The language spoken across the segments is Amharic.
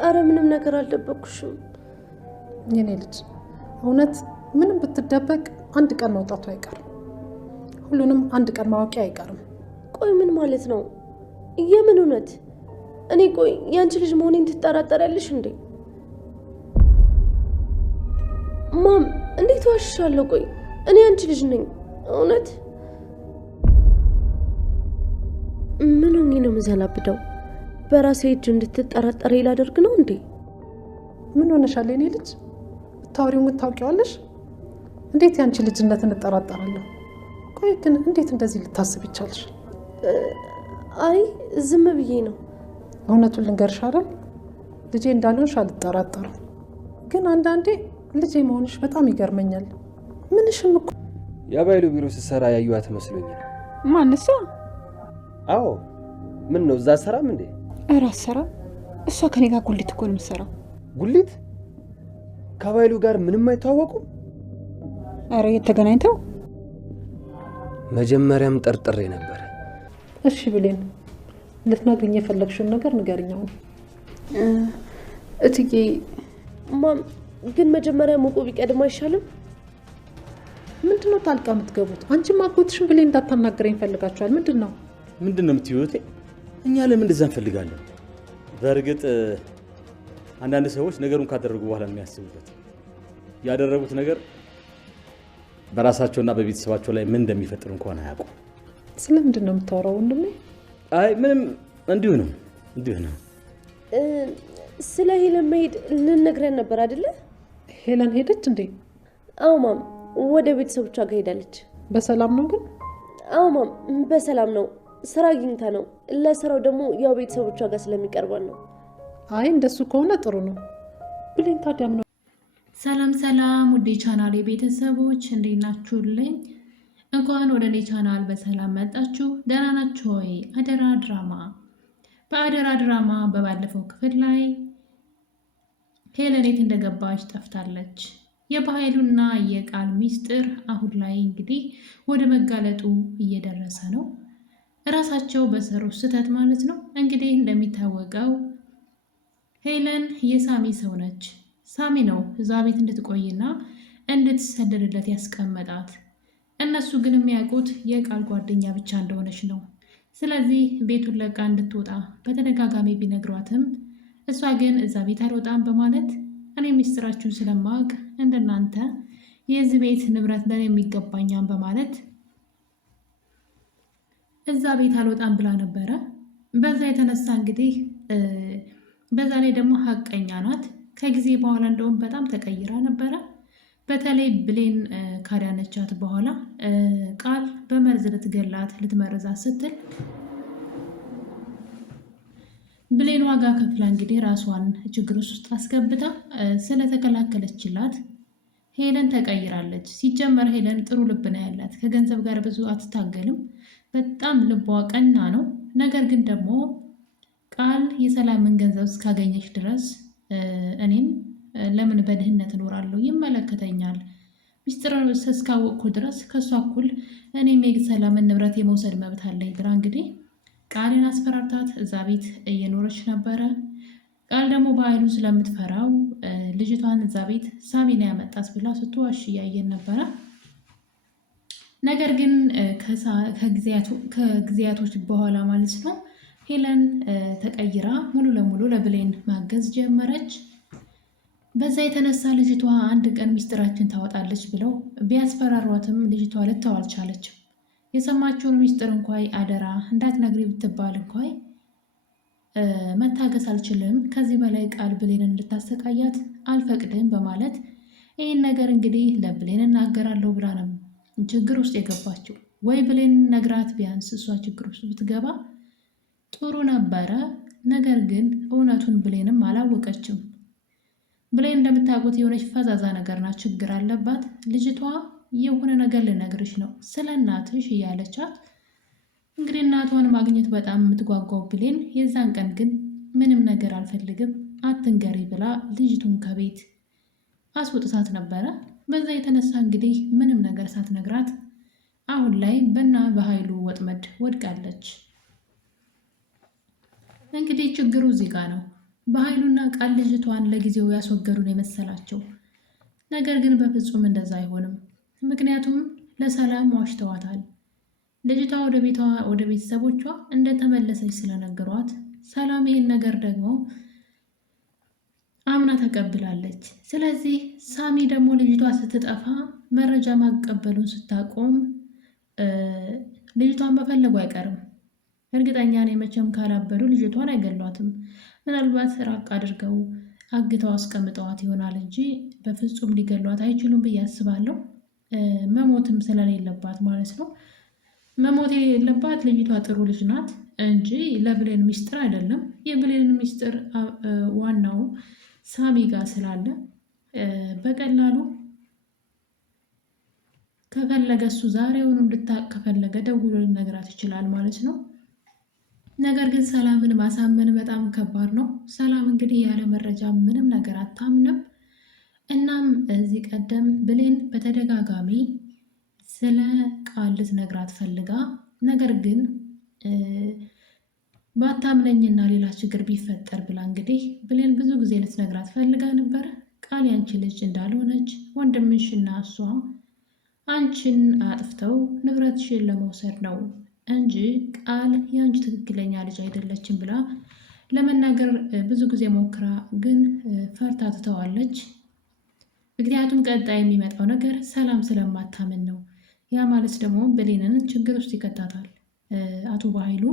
አረ ምንም ነገር አልደበቅኩሽም የኔ ልጅ። እውነት ምንም ብትደበቅ አንድ ቀን መውጣቱ አይቀርም። ሁሉንም አንድ ቀን ማወቂያ አይቀርም። ቆይ ምን ማለት ነው? የምን እውነት? እኔ ቆይ ያንቺ ልጅ መሆኔን ትጠራጠሪያለሽ እንዴ? ማም እንዴት ዋሽሻለሁ? ቆይ እኔ ያንቺ ልጅ ነኝ እውነት። ምን ሆኜ ነው የምዘላብደው? በራሴ እጅ እንድትጠራጠሪ ላደርግ ነው እንዴ? ምን ሆነሻል የኔ ልጅ? ታውሪውን ታውቂዋለሽ? እንዴት ያንቺ ልጅነት እንጠራጠራለሁ? ቆይ ግን እንዴት እንደዚህ ልታስብ ይቻልሽ? አይ ዝም ብዬ ነው። እውነቱን ልንገርሽ አይደል? ልጄ እንዳልሆንሽ አልጠራጠርም። ግን አንዳንዴ ልጄ መሆንሽ በጣም ይገርመኛል። ምንሽም እኮ የአባይሉ ቢሮ ስትሰራ ያዩዋት መስሎኝ። ማንሳ? አዎ ምን ነው እዛ ሰራም እንዴ? ኧረ አትሰራም። እሷ ከኔ ጋር ጉሊት እኮ ነው የምትሰራው። ጉሊት? ከአባይሉ ጋር ምንም አይተዋወቁም? ኧረ የተገናኝተው መጀመሪያም ጠርጥሬ ነበር። እሺ ብሌን፣ ልትነግሪኝ የፈለግሽውን ነገር ንገሪኛው። እትዬ ማም ግን መጀመሪያ ሙቁ ቢቀድም አይሻልም? ምንድነው ጣልቃ የምትገቡት? አንቺም አጎትሽን ብሌን እንዳታናገረኝ ፈልጋችኋል። ምንድነው የምትይው? እኛ ለምን እንደዛ እንፈልጋለን? በእርግጥ አንዳንድ ሰዎች ነገሩን ካደረጉ በኋላ ነው የሚያስቡበት። ያደረጉት ነገር በራሳቸውና በቤተሰባቸው ላይ ምን እንደሚፈጥር እንኳን አያውቁም። ስለምንድን ነው የምታወራው ወንድሜ? አይ ምንም፣ እንዲሁ ነው። ስለ ሄለን መሄድ ልነግረን ነበር አይደለ? ሄለን ሄደች እንዴ? አዎ ማም፣ ወደ ቤተሰቦቿ ጋር ሄዳለች። በሰላም ነው ግን? አዎ ማም፣ በሰላም ነው። ስራ አግኝታ ነው። ለስራው ደግሞ ያው ቤተሰቦቿ ጋር ስለሚቀርባን ነው። አይ እንደሱ ከሆነ ጥሩ ነው። ብሌን ታዲያ ምን? ሰላም ሰላም፣ ውዴ ቻናል ቤተሰቦች እንዴት ናችሁልኝ? እንኳን ወደ እኔ ቻናል በሰላም መጣችሁ። ደህና ናችሁ ወይ? አደራ ድራማ። በአደራ ድራማ በባለፈው ክፍል ላይ ሄለን የት እንደገባች ጠፍታለች። የባህሉና የቃል ሚስጥር አሁን ላይ እንግዲህ ወደ መጋለጡ እየደረሰ ነው። እራሳቸው በሰሩ ስህተት ማለት ነው። እንግዲህ እንደሚታወቀው ሄለን የሳሚ ሰው ነች። ሳሚ ነው እዛ ቤት እንድትቆይና እንድትሰደድለት ያስቀመጣት። እነሱ ግን የሚያውቁት የቃል ጓደኛ ብቻ እንደሆነች ነው። ስለዚህ ቤቱን ለቃ እንድትወጣ በተደጋጋሚ ቢነግሯትም እሷ ግን እዛ ቤት አልወጣም በማለት እኔ ሚስጥራችሁን ስለማወቅ እንደናንተ የዚህ ቤት ንብረት ለኔ የሚገባኛም በማለት እዛ ቤት አልወጣም ብላ ነበረ። በዛ የተነሳ እንግዲህ በዛ ላይ ደግሞ ሀቀኛ ናት። ከጊዜ በኋላ እንደውም በጣም ተቀይራ ነበረ። በተለይ ብሌን ካዳነቻት በኋላ ቃል በመርዝ ልትገላት ልትመርዛት ስትል ብሌን ዋጋ ከፍላ እንግዲህ ራሷን ችግር ውስጥ አስገብታ ስለተከላከለችላት ሄለን ተቀይራለች። ሲጀመር ሄለን ጥሩ ልብ ነው ያላት። ከገንዘብ ጋር ብዙ አትታገልም። በጣም ልቧ ቀና ነው። ነገር ግን ደግሞ ቃል የሰላምን ገንዘብ እስካገኘች ድረስ እኔም ለምን በድህነት እኖራለሁ? ይመለከተኛል። ሚስጥር እስካወቅኩ ድረስ ከሷ እኩል እኔም የሰላምን ንብረት የመውሰድ መብት አለኝ ብላ እንግዲህ ቃልን አስፈራርታት እዛ ቤት እየኖረች ነበረ። ቃል ደግሞ በኃይሉ ስለምትፈራው ልጅቷን እዛ ቤት ሳሚና ያመጣት ብላ ስትዋሽ እያየን ነበረ። ነገር ግን ከጊዜያቶች በኋላ ማለት ነው ሄለን ተቀይራ ሙሉ ለሙሉ ለብሌን ማገዝ ጀመረች። በዛ የተነሳ ልጅቷ አንድ ቀን ሚስጥራችን ታወጣለች ብለው ቢያስፈራሯትም ልጅቷ ልተው አልቻለችም። የሰማችውን ሚስጥር እንኳይ አደራ እንዳትነግሪ ብትባል እንኳይ መታገስ አልችልም፣ ከዚህ በላይ ቃል ብሌን እንድታሰቃያት አልፈቅድም በማለት ይህን ነገር እንግዲህ ለብሌን እናገራለሁ ብላ ነው ችግር ውስጥ የገባችው። ወይ ብሌን ነግራት ቢያንስ እሷ ችግር ውስጥ ብትገባ ጥሩ ነበረ። ነገር ግን እውነቱን ብሌንም አላወቀችም። ብሌን እንደምታውቁት የሆነች ፈዛዛ ነገር ናት፣ ችግር አለባት። ልጅቷ የሆነ ነገር ልነግርሽ ነው ስለ እናትሽ እያለቻት እንግዲህ እናቷን ማግኘት በጣም የምትጓጓው ብሌን የዛን ቀን ግን ምንም ነገር አልፈልግም አትንገሪ ብላ ልጅቱን ከቤት አስወጥታት ነበረ። በዛ የተነሳ እንግዲህ ምንም ነገር ሳትነግራት አሁን ላይ በኃይሉ ወጥመድ ወድቃለች። እንግዲህ ችግሩ እዚህ ጋር ነው። በኃይሉና ቃል ልጅቷን ለጊዜው ያስወገዱን የመሰላቸው፣ ነገር ግን በፍጹም እንደዛ አይሆንም። ምክንያቱም ለሰላም ዋሽተዋታል። ልጅቷ ወደ ቤተሰቦቿ እንደተመለሰች ስለነገሯት ሰላም ይህን ነገር ደግሞ አምና ተቀብላለች። ስለዚህ ሳሚ ደግሞ ልጅቷ ስትጠፋ መረጃ ማቀበሉን ስታቆም ልጅቷን መፈለጉ አይቀርም። እርግጠኛ ነኝ መቼም ካላበዱ ልጅቷን አይገሏትም። ምናልባት ራቅ አድርገው አግተው አስቀምጠዋት ይሆናል እንጂ በፍጹም ሊገሏት አይችሉም ብዬ አስባለሁ። መሞትም ስለሌለባት ማለት ነው። መሞት የሌለባት ልጅቷ ጥሩ ልጅ ናት እንጂ ለብሌን ሚስጥር አይደለም። የብሌን ሚስጥር ዋናው ሳሚ ጋር ስላለ በቀላሉ ከፈለገ እሱ ዛሬውኑ እንድታቅ ከፈለገ ደውሎ ሊነግራት ይችላል ማለት ነው። ነገር ግን ሰላምን ማሳመን በጣም ከባድ ነው። ሰላም እንግዲህ ያለ መረጃ ምንም ነገር አታምንም። እናም እዚህ ቀደም ብሌን በተደጋጋሚ ስለ ቃል ልትነግራት ፈልጋ፣ ነገር ግን ባታምነኝና ሌላ ችግር ቢፈጠር ብላ እንግዲህ ብሌን ብዙ ጊዜ ልትነግራት ፈልጋ ነበር። ቃል ያንቺ ልጅ እንዳልሆነች ወንድምሽና እሷ አንቺን አጥፍተው ንብረትሽን ለመውሰድ ነው እንጂ ቃል ያንቺ ትክክለኛ ልጅ አይደለችም ብላ ለመናገር ብዙ ጊዜ ሞክራ ግን ፈርታ ትተዋለች። ምክንያቱም ቀጣይ የሚመጣው ነገር ሰላም ስለማታምን ነው። ያ ማለት ደግሞ ብሌንን ችግር ውስጥ ይከታታል። አቶ በኃይሉ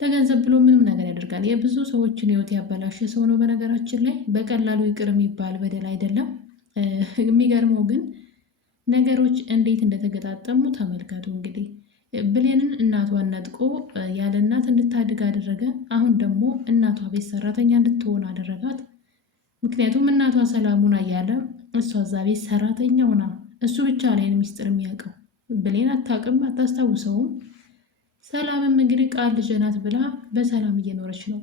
ለገንዘብ ብሎ ምንም ነገር ያደርጋል። የብዙ ሰዎችን ሕይወት ያበላሸ ሰው ነው። በነገራችን ላይ በቀላሉ ይቅር የሚባል በደል አይደለም። የሚገርመው ግን ነገሮች እንዴት እንደተገጣጠሙ ተመልከቱ። እንግዲህ ብሌንን እናቷን ነጥቆ ያለ እናት እንድታድግ አደረገ። አሁን ደግሞ እናቷ ቤት ሰራተኛ እንድትሆን አደረጋት። ምክንያቱም እናቷ ሰላሙን እያለ እሷ እዛ ቤት ሰራተኛ ሆና፣ እሱ ብቻ ነው ይህን ሚስጥር የሚያውቀው። ብሌን አታውቅም፣ አታስታውሰውም። ሰላምም እንግዲህ ቃል ልጅ ናት ብላ በሰላም እየኖረች ነው።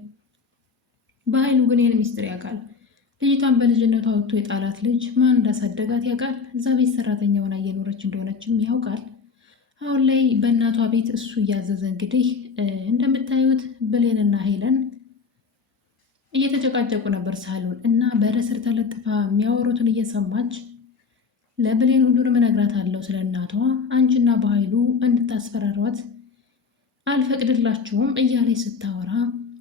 በኃይሉ ግን ይህን ሚስጥር ያውቃል። ልጅቷን በልጅነቷ ወጥቶ የጣላት ልጅ ማን እንዳሳደጋት ያውቃል። እዛ ቤት ሰራተኛ ሆና እየኖረች እንደሆነችም ያውቃል። አሁን ላይ በእናቷ ቤት እሱ እያዘዘ እንግዲህ እንደምታዩት ብሌንና ሄለን እየተጨቃጨቁ ነበር ሳሎን እና በር ስር ተለጥፋ የሚያወሩትን እየሰማች ለብሌን ሁሉንም እነግራታለሁ ስለ እናቷ፣ አንቺና በኃይሉ እንድታስፈራሯት አልፈቅድላችሁም እያለች ስታወራ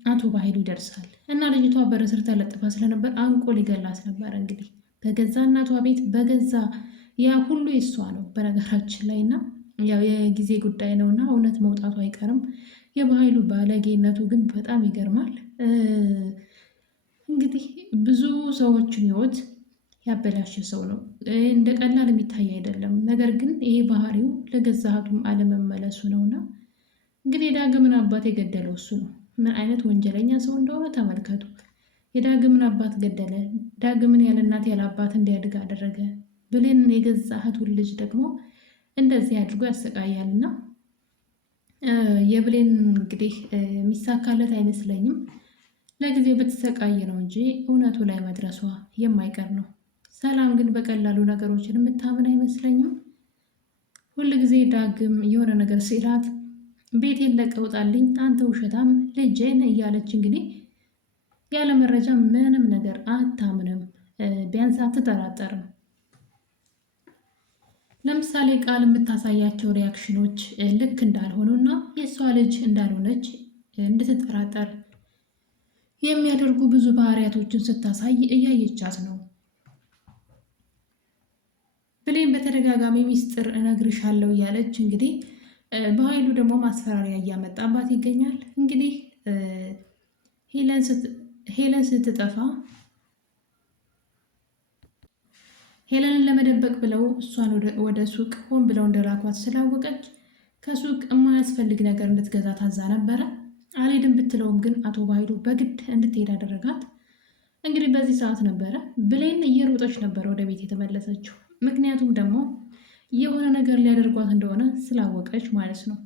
አቶ በኃይሉ ይደርሳል እና ልጅቷ በር ስር ተለጥፋ ስለነበር አንቆ ሊገላት ነበር። እንግዲህ በገዛ እናቷ ቤት በገዛ ያ ሁሉ የሷ ነው በነገራችን ላይ እና ያው የጊዜ ጉዳይ ነውና እውነት መውጣቱ አይቀርም። የበኃይሉ ባለጌነቱ ግን በጣም ይገርማል። እንግዲህ ብዙ ሰዎችን ሕይወት ያበላሸ ሰው ነው። እንደ ቀላል የሚታይ አይደለም። ነገር ግን ይሄ ባህሪው ለገዛ እህቱም አለመመለሱ ነውና እንግዲህ የዳግምን አባት የገደለው እሱ ነው። ምን አይነት ወንጀለኛ ሰው እንደሆነ ተመልከቱ። የዳግምን አባት ገደለ። ዳግምን ያለ እናት ያለ አባት እንዲያድግ አደረገ። ብሌንን የገዛ እህቱን ልጅ ደግሞ እንደዚህ አድርጎ ያሰቃያልና የብሌን እንግዲህ የሚሳካለት አይመስለኝም። ለጊዜው በተሰቃየ ነው እንጂ እውነቱ ላይ መድረሷ የማይቀር ነው። ሰላም ግን በቀላሉ ነገሮችን የምታምን አይመስለኝም። ሁልጊዜ ዳግም የሆነ ነገር ሲላት ቤቴን ለቀህ ውጣልኝ አንተ ውሸታም ልጄን እያለች እንግዲህ ያለ መረጃ ምንም ነገር አታምንም። ቢያንስ አትጠራጠርም። ለምሳሌ ቃል የምታሳያቸው ሪያክሽኖች ልክ እንዳልሆኑና የእሷ ልጅ እንዳልሆነች እንድትጠራጠር የሚያደርጉ ብዙ ባህሪያቶችን ስታሳይ እያየቻት ነው። ብሌን በተደጋጋሚ ሚስጥር እነግርሻለሁ እያለች እንግዲህ በኃይሉ ደግሞ ማስፈራሪያ እያመጣባት ይገኛል። እንግዲህ ሄለን ስትጠፋ ሄለንን ለመደበቅ ብለው እሷን ወደ ሱቅ ሆን ብለው እንደላኳት ስላወቀች ከሱቅ የማያስፈልግ ነገር እንድትገዛ ታዛ ነበረ። አልሄድም ብትለውም ግን አቶ በኃይሉ በግድ እንድትሄድ አደረጋት። እንግዲህ በዚህ ሰዓት ነበረ ብሌን እየሮጠች ነበረ ወደ ቤት የተመለሰችው። ምክንያቱም ደግሞ የሆነ ነገር ሊያደርጓት እንደሆነ ስላወቀች ማለት ነው።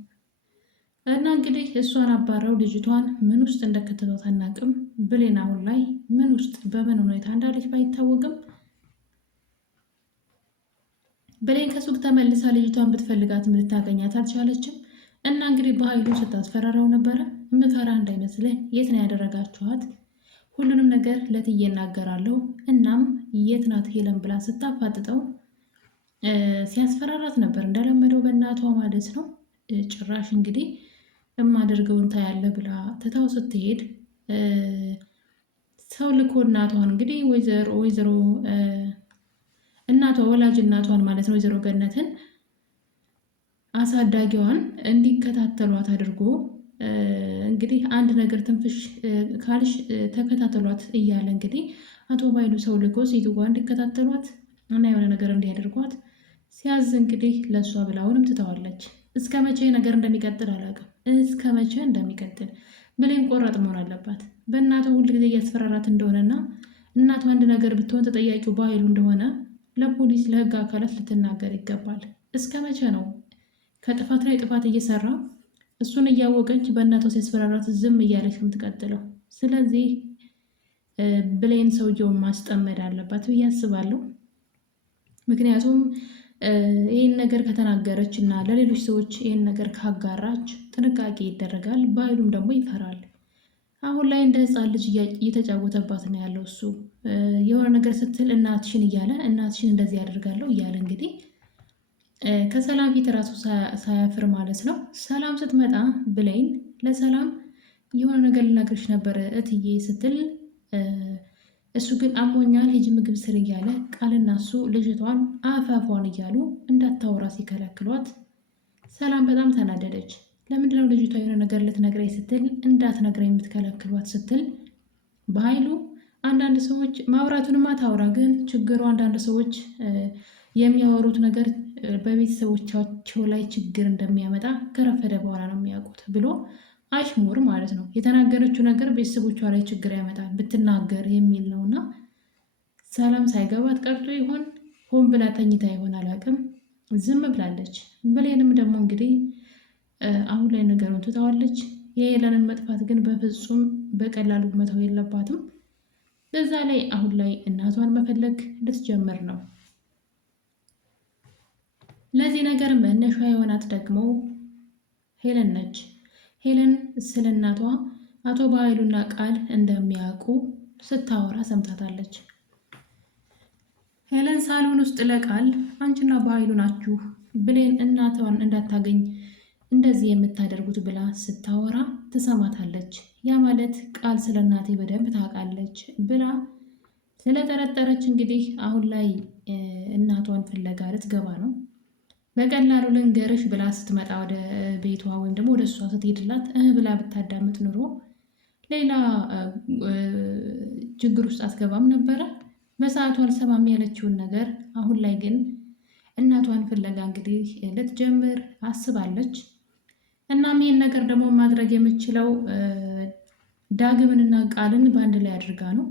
እና እንግዲህ እሷን አባረው ልጅቷን ምን ውስጥ እንደከተቷት አናውቅም። ብሌን አሁን ላይ ምን ውስጥ በምን ሁኔታ እንዳለች ባይታወቅም ብሌን ከሱቅ ተመልሳ ልጅቷን ብትፈልጋትም ልታገኛት አልቻለችም። እና እንግዲህ በኃይሉ ስታስፈራራው ነበረ። ምፈራ እንዳይመስልህ የት ነው ያደረጋችኋት? ሁሉንም ነገር ለእትዬ እናገራለሁ። እናም የት ናት ሄለን ብላ ስታፋጥጠው ሲያስፈራራት ነበር እንደለመደው በእናቷ ማለት ነው። ጭራሽ እንግዲህ የማደርገውን ታያለ ብላ ትታው ስትሄድ ሰው ልኮ እናቷን እንግዲህ ወይዘሮ እናቷ ወላጅ እናቷን ማለት ነው ወይዘሮ ገነትን አሳዳጊዋን እንዲከታተሏት አድርጎ እንግዲህ አንድ ነገር ትንፍሽ ካልሽ ተከታተሏት እያለ እንግዲህ አቶ ባይሉ ሰው ልኮ ሴትዋ እንዲከታተሏት እና የሆነ ነገር እንዲያደርጓት ሲያዝ እንግዲህ ለእሷ ብላ አሁንም ትተዋለች። እስከ መቼ ነገር እንደሚቀጥል አላውቅም። እስከ መቼ እንደሚቀጥል ብሌን ቆራጥ መሆን አለባት። በእናቷ ሁል ጊዜ እያስፈራራት እንደሆነና እናቷ አንድ ነገር ብትሆን ተጠያቂው ባይሉ እንደሆነ ለፖሊስ ለህግ አካላት ልትናገር ይገባል። እስከ መቼ ነው ከጥፋት ላይ ጥፋት እየሰራ እሱን እያወቀች በእናቷ ሲያስፈራራት ዝም እያለች የምትቀጥለው? ስለዚህ ብሌን ሰውየውን ማስጠመድ አለባት ብዬ አስባለሁ። ምክንያቱም ይህን ነገር ከተናገረች እና ለሌሎች ሰዎች ይህን ነገር ካጋራች ጥንቃቄ ይደረጋል። ባይሉም ደግሞ ይፈራል። አሁን ላይ እንደ ህፃን ልጅ እየተጫወተባት ነው ያለው። እሱ የሆነ ነገር ስትል እናትሽን እያለ እናትሽን እንደዚህ ያደርጋለሁ እያለ እንግዲህ ከሰላም ፊት ራሱ ሳያፍር ማለት ነው። ሰላም ስትመጣ ብሌን ለሰላም የሆነ ነገር ልናገርሽ ነበር እትዬ ስትል እሱ ግን አሞኛል ሂጂ ምግብ ስር እያለ ቃልና እሱ ልጅቷን አፋፏን እያሉ እንዳታወራ ሲከለክሏት ሰላም በጣም ተናደደች። ለምንድነው ልጅቷ የሆነ ነገር ልትነግረኝ ስትል እንዳትነግረኝ የምትከለክሏት ስትል በኃይሉ አንዳንድ ሰዎች ማውራቱንማ ታውራ፣ ግን ችግሩ አንዳንድ ሰዎች የሚያወሩት ነገር በቤተሰቦቻቸው ላይ ችግር እንደሚያመጣ ከረፈደ በኋላ ነው የሚያውቁት ብሎ አሽሙር ማለት ነው። የተናገረችው ነገር ቤተሰቦቿ ላይ ችግር ያመጣል ብትናገር የሚል ነው። እና ሰላም ሳይገባት ቀርቶ ይሆን ሆን ብላ ተኝታ ይሆን አላውቅም፣ ዝም ብላለች። ብሌንም ደግሞ እንግዲህ አሁን ላይ ነገሩን ትተዋለች። የሄለንን መጥፋት ግን በፍጹም በቀላሉ መተው የለባትም። በዛ ላይ አሁን ላይ እናቷን መፈለግ ልትጀምር ነው። ለዚህ ነገር መነሻ የሆናት ደግሞ ሄለን ነች። ሄለን ስለ እናቷ አቶ ባይሉና ቃል እንደሚያውቁ ስታወራ ሰምታታለች። ሄለን ሳሎን ውስጥ ለቃል አንቺና ባይሉ ናችሁ ብሌን እናቷን እንዳታገኝ እንደዚህ የምታደርጉት ብላ ስታወራ ትሰማታለች። ያ ማለት ቃል ስለ እናቴ በደንብ ታውቃለች ብላ ስለጠረጠረች እንግዲህ አሁን ላይ እናቷን ፍለጋ ልትገባ ነው። በቀላሉ ልንገርሽ ብላ ስትመጣ ወደ ቤቷ ወይም ደግሞ ወደ እሷ ስትሄድላት ብላ ብታዳምጥ ኑሮ ሌላ ችግር ውስጥ አትገባም ነበረ። በሰዓቱ አልሰማም ያለችውን ነገር አሁን ላይ ግን እናቷን ፍለጋ እንግዲህ ልትጀምር አስባለች። እናም ይህን ነገር ደግሞ ማድረግ የምችለው ዳግምንና ቃልን በአንድ ላይ አድርጋ ነው።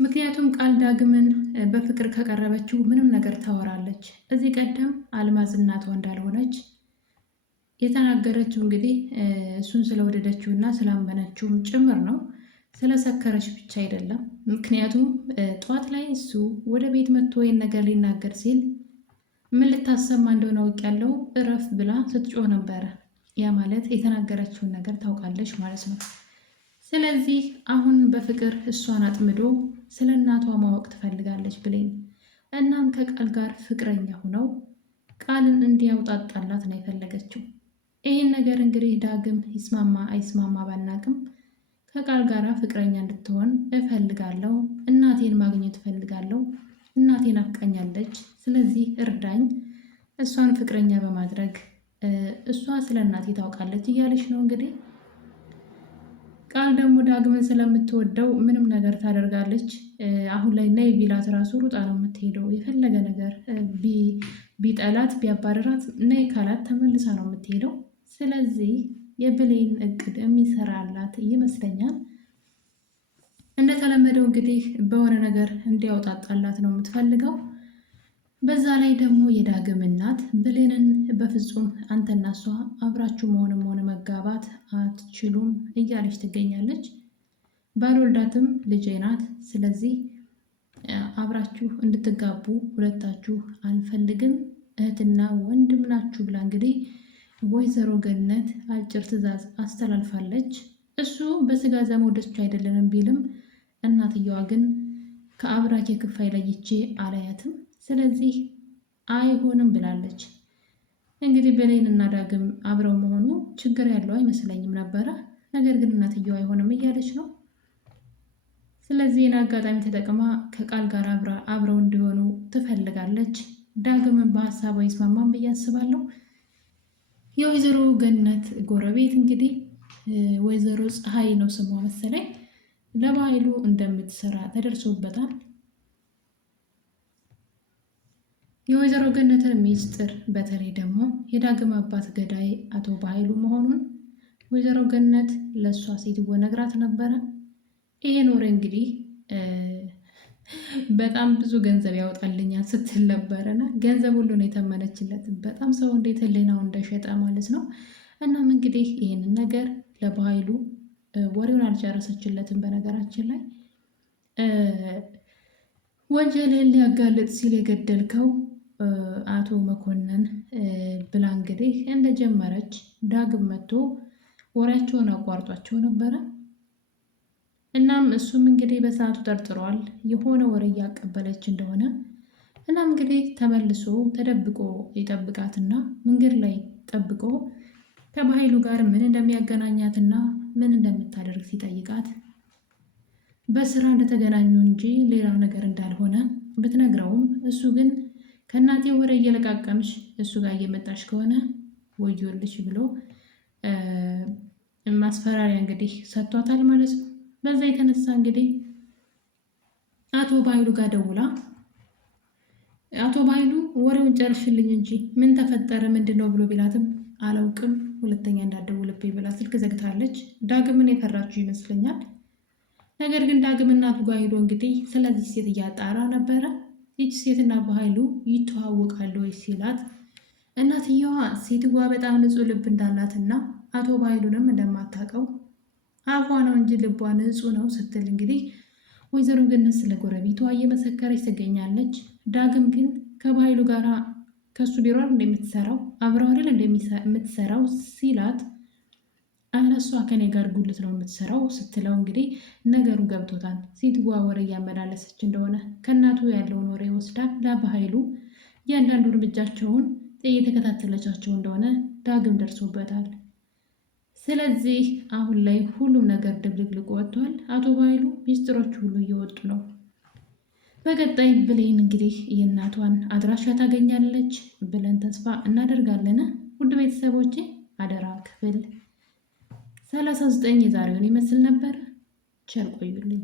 ምክንያቱም ቃል ዳግምን በፍቅር ከቀረበችው ምንም ነገር ታወራለች። እዚህ ቀደም አልማዝ እናቷ እንዳልሆነች የተናገረችው እንግዲህ እሱን ስለወደደችው እና ስላመነችውም ጭምር ነው። ስለሰከረች ብቻ አይደለም። ምክንያቱም ጠዋት ላይ እሱ ወደ ቤት መጥቶ ይህን ነገር ሊናገር ሲል ምን ልታሰማ እንደሆነ አውቄያለሁ እረፍ ብላ ስትጮህ ነበረ። ያ ማለት የተናገረችውን ነገር ታውቃለች ማለት ነው። ስለዚህ አሁን በፍቅር እሷን አጥምዶ ስለ እናቷ ማወቅ ትፈልጋለች ብሌን። እናም ከቃል ጋር ፍቅረኛ ሆነው ቃልን እንዲያውጣጣላት ነው የፈለገችው። ይህን ነገር እንግዲህ ዳግም ይስማማ አይስማማ ባናቅም ከቃል ጋር ፍቅረኛ እንድትሆን እፈልጋለሁ፣ እናቴን ማግኘት እፈልጋለሁ፣ እናቴን አፍቃኛለች፣ ስለዚህ እርዳኝ፣ እሷን ፍቅረኛ በማድረግ እሷ ስለ እናቴ ታውቃለች እያለች ነው እንግዲህ። ቃል ደግሞ ዳግምን ስለምትወደው ምንም ነገር ታደርጋለች። አሁን ላይ ነይ ቢላት ራሱ ሩጣ ነው የምትሄደው። የፈለገ ነገር ቢጠላት ቢያባረራት ነይ ካላት ተመልሳ ነው የምትሄደው። ስለዚህ የብሌን እቅድ የሚሰራላት ይመስለኛል። እንደተለመደው እንግዲህ በሆነ ነገር እንዲያውጣጣላት ነው የምትፈልገው። በዛ ላይ ደግሞ የዳግም እናት ብሌንን በፍጹም አንተና እሷ አብራችሁ መሆንም ሆነ መጋባት አትችሉም እያለች ትገኛለች። ባልወልዳትም ልጄ ናት፣ ስለዚህ አብራችሁ እንድትጋቡ ሁለታችሁ አልፈልግም፣ እህትና ወንድም ናችሁ ብላ እንግዲህ ወይዘሮ ገነት አጭር ትዕዛዝ አስተላልፋለች። እሱ በስጋ ዘመዶች አይደለንም ቢልም እናትየዋ ግን ከአብራኬ ክፋይ ለይቼ አላያትም፣ ስለዚህ አይሆንም ብላለች። እንግዲህ ብሌን እና ዳግም አብረው መሆኑ ችግር ያለው አይመስለኝም ነበረ። ነገር ግን እናትየዋ አይሆንም እያለች ነው። ስለዚህ ይህን አጋጣሚ ተጠቅማ ከቃል ጋር አብረው እንዲሆኑ ትፈልጋለች። ዳግምን በሀሳቧ ይስማማን ብዬ አስባለሁ። የወይዘሮ ገነት ጎረቤት እንግዲህ ወይዘሮ ፀሐይ ነው ስሟ መሰለኝ፣ ለባህሉ እንደምትሰራ ተደርሶበታል። የወይዘሮ ገነትን ሚስጥር በተለይ ደግሞ የዳግም አባት ገዳይ አቶ ባህሉ መሆኑን ወይዘሮ ገነት ለእሷ ሴትዮ ነግራት ነበረ። ይሄን ወሬ እንግዲህ በጣም ብዙ ገንዘብ ያወጣልኛል ስትል ነበረና ገንዘብ ሁሉ ነው የተመነችለት። በጣም ሰው እንዴት ህሊናው እንደሸጠ ማለት ነው። እናም እንግዲህ ይህንን ነገር ለባህሉ ወሬውን አልጨረሰችለትም። በነገራችን ላይ ወንጀልን ሊያጋልጥ ሲል የገደልከው አቶ መኮንን ብላ እንግዲህ እንደጀመረች ዳግም መጥቶ ወሬያቸውን አቋርጧቸው ነበረ። እናም እሱም እንግዲህ በሰዓቱ ጠርጥሯል የሆነ ወሬ እያቀበለች እንደሆነ። እናም እንግዲህ ተመልሶ ተደብቆ ይጠብቃትና መንገድ ላይ ጠብቆ ከባህሉ ጋር ምን እንደሚያገናኛትና ምን እንደምታደርግ ሲጠይቃት በስራ እንደተገናኙ እንጂ ሌላ ነገር እንዳልሆነ ብትነግረውም እሱ ግን ከእናቴ ወሬ እየለቃቀምሽ እሱ ጋር እየመጣሽ ከሆነ ወዮልሽ ብሎ ማስፈራሪያ እንግዲህ ሰጥቷታል ማለት ነው። በዛ የተነሳ እንግዲህ አቶ ባህሉ ጋር ደውላ አቶ ባህሉ ወሬውን ጨርሽልኝ እንጂ ምን ተፈጠረ ምንድን ነው ብሎ ቢላትም አላውቅም፣ ሁለተኛ እንዳትደውልብኝ ብላ ስልክ ዘግታለች። ዳግምን የፈራችው ይመስለኛል። ነገር ግን ዳግም እናቱ ጋር ሄዶ እንግዲህ ስለዚህ ሴት እያጣራ ነበረ። ይች ሴትና ባህሉ ይተዋወቃሉ ወይ ሲላት እናትየዋ ሴትዋ በጣም ንጹሕ ልብ እንዳላትና አቶ ባህሉንም እንደማታውቀው አፏ ነው እንጂ ልቧ ንጹሕ ነው ስትል እንግዲህ ወይዘሮ ገነት ስለ ጎረቤቷ እየመሰከረች ትገኛለች። ዳግም ግን ከባህሉ ጋር ከሱ ቢሮ እንደምትሰራው አብረው አይደል እንደምትሰራው ሲላት እሷ ከኔ ጋር ጉልት ነው የምትሰራው ስትለው እንግዲህ ነገሩ ገብቶታል። ሴትዋ ወሬ እያመላለሰች እንደሆነ ከእናቱ ያለውን ወሬ ወስዳ ለባህሉ እያንዳንዱ እርምጃቸውን እየተከታተለቻቸው እንደሆነ ዳግም ደርሶበታል። ስለዚህ አሁን ላይ ሁሉም ነገር ድብልቅልቁ ወጥቷል። አቶ ባህሉ ሚስጥሮች ሁሉ እየወጡ ነው። በቀጣይ ብሌን እንግዲህ የእናቷን አድራሻ ታገኛለች ብለን ተስፋ እናደርጋለን። ውድ ቤተሰቦቼ አደራ ክፍል 39 የዛሬውን ይመስል ነበር። ቸር ቆዩልኝ።